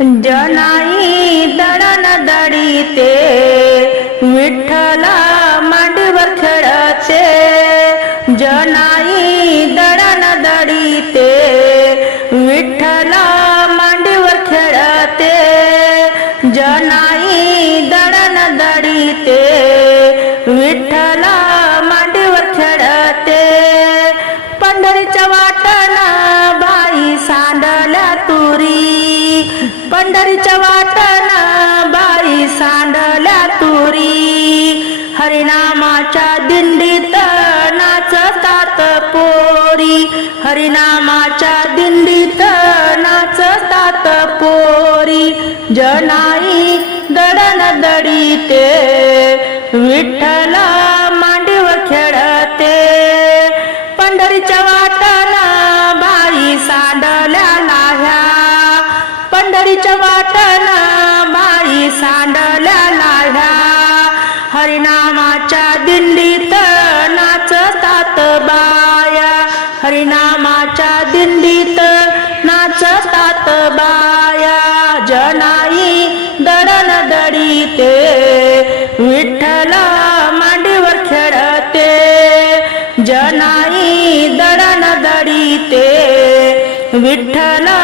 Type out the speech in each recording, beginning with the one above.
जनाई दडन दडीते विठ्ठला मांडीवर खेळाचे. जनाई दडन दडीते विठ्ठला मांडीवर खेळते. जनाई दडन दडीते विठ्ठला मांडीवर खेळते. पंढरीच्या वाटणा पंढरीच्या वाटण बाई सांडल्या तुरी. हरिनामाच्या दिंडीत नाचतात पोरी. हरिनामाच्या दिंडीत नाचतात पोरी. जनाई दडन दडीते विठ्ठला मांडीवर खेळते. पंढरीच्या पंढरीच्या वाटना सांडल्या लाढ्या हरिनामाच्या दिंडीत नाचतात बाया. हरिनामाच्या दिंडीत नाचतात बाया. जनाई दडण दडीते विठ्ठल मांडीवर खेळते. जनाई दडण दडीते विठ्ठला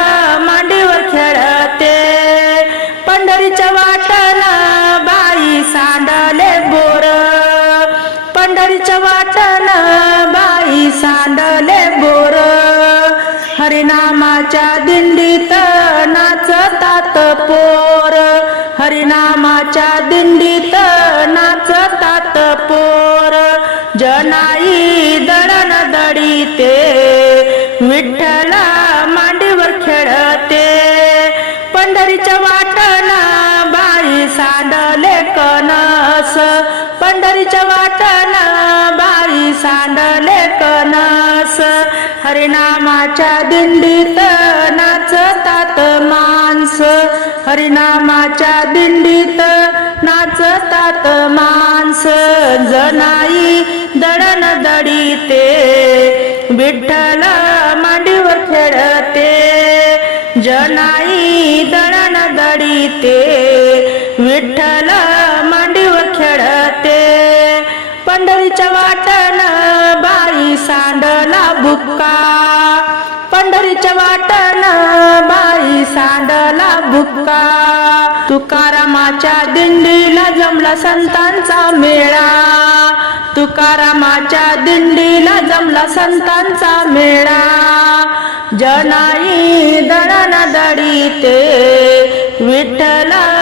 हरिनामाच्या दिंडीत नाचतात पोर. हरिनामाच्या दिंडीत नाचतात पोर. जनाई दळण दडीते विठ्ठला मांडीवर खेळते. पंढरीच्या वाटण बाई सांडले कनस पंढरीच्या वाटना हरिनामाच्या दिंडीत नाचतात माणस. हरिनामाच्या दिंडीत नाचतात माणस. जनाई दडण दडीते विठ्ठल मांडीवर खेळते. जनाई दडण दडीते विठ्ठल मांडीवर खेळते. पंढरीच्या वाटण बाई सांडला बुक्का. पंढरीच्या वाटण बाई सांडला बुक्का. तुकारामाच्या दिंडीला जमला संतांचा मेळा. तुकारामाच्या दिंडीला जमला संतांचा मेळा. जनाई दळण दडीते विठ्ठला